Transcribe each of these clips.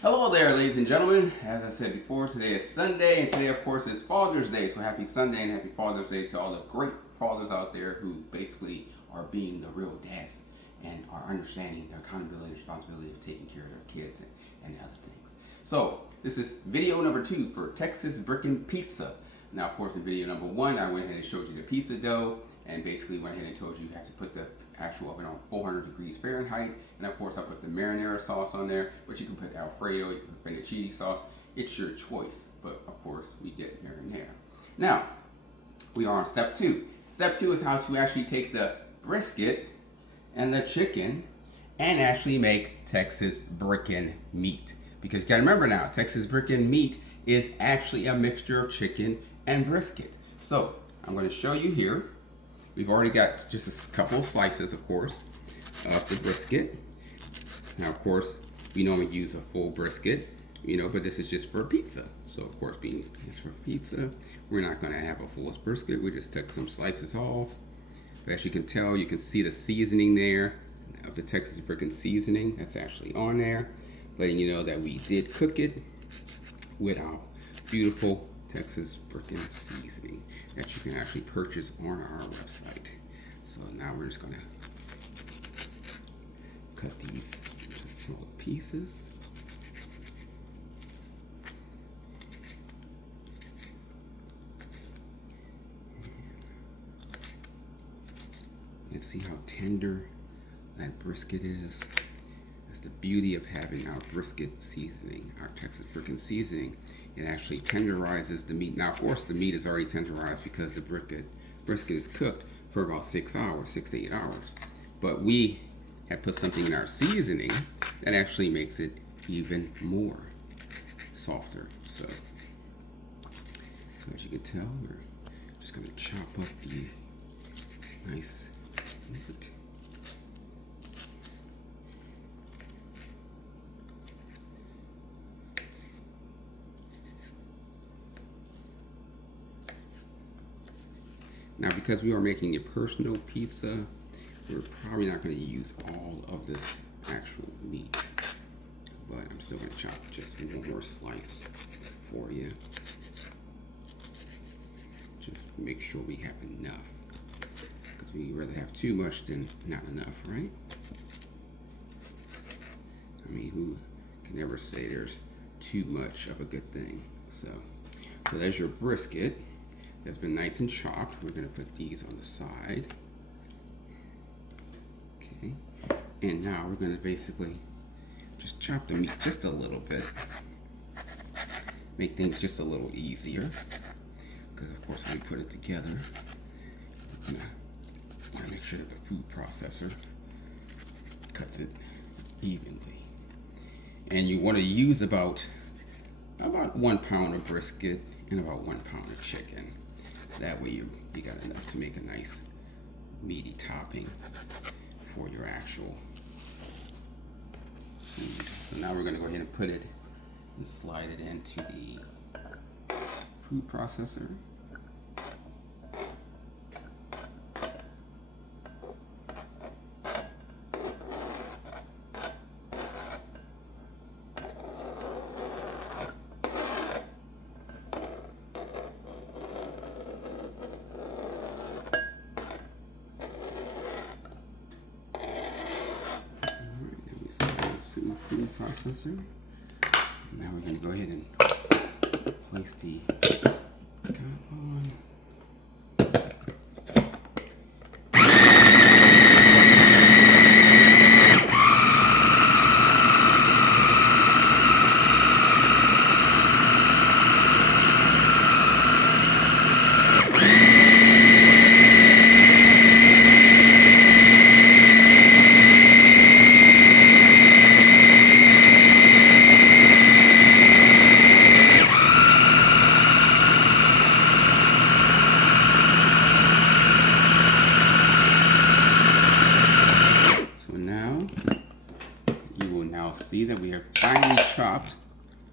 Hello there, ladies and gentlemen. As I said before, today is Sunday, and today, of course, is Father's Day. So happy Sunday and happy Father's Day to all the great fathers out there who basically are being the real dads and are understanding their accountability and responsibility of taking care of their kids and other things. So this is video number 2 for Texas Bricken Pizza. Now, of course, in video number 1, I went ahead and showed you the pizza dough and basically went ahead and told you have to put the actual oven on 400 degrees Fahrenheit, and of course I put the marinara sauce on there, but you can put Alfredo, you can put fettuccine sauce, it's your choice, but of course we did marinara. Now, we are on step 2. Step 2 is how to actually take the brisket and the chicken and actually make Texas Bricken meat. Because you gotta remember now, Texas Bricken meat is actually a mixture of chicken and brisket. So, I'm gonna show you here. We've already got just a couple of slices, of course, of the brisket. Now, of course, we normally use a full brisket, but this is just for pizza. So, of course, being just for pizza, we're not going to have a full brisket. We just took some slices off. But as you can tell, you can see the seasoning there of the Texas Bricken seasoning. That's actually on there, letting you know that we did cook it with our beautiful Texas Bricken seasoning that you can actually purchase on our website. So now we're just gonna cut these into small pieces. And see how tender that brisket is. That's the beauty of having our brisket seasoning, our Texas Bricken seasoning. It actually tenderizes the meat. Now, of course, the meat is already tenderized because the brisket is cooked for about 6 hours, 6 to 8 hours. But we have put something in our seasoning that actually makes it even more softer. So as you can tell, we're just gonna chop up the nice meat. Now, because we are making a personal pizza, we're probably not going to use all of this actual meat, but I'm still going to chop just one more slice for you. Just make sure we have enough, because we'd rather have too much than not enough, right? I mean, who can ever say there's too much of a good thing? So there's your brisket. That's been nice and chopped. We're gonna put these on the side. Okay, and now we're gonna basically just chop the meat just a little bit. Make things just a little easier. Because of course when we put it together, we're gonna wanna make sure that the food processor cuts it evenly. And you wanna use about 1 pound of brisket and about 1 pound of chicken. That way you got enough to make a nice meaty topping for your actual food. So now we're going to go ahead and put it and slide it into the food processor. Food processor. And now we're going to go ahead and place the top on. See that we have finely chopped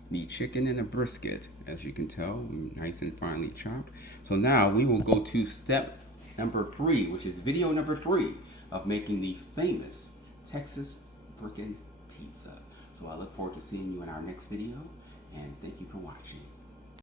the chicken and the brisket, as you can tell, nice and finely chopped. So now we will go to step number 3, which is video number 3 of making the famous Texas Bricken Pizza. So I look forward to seeing you in our next video, and thank you for watching.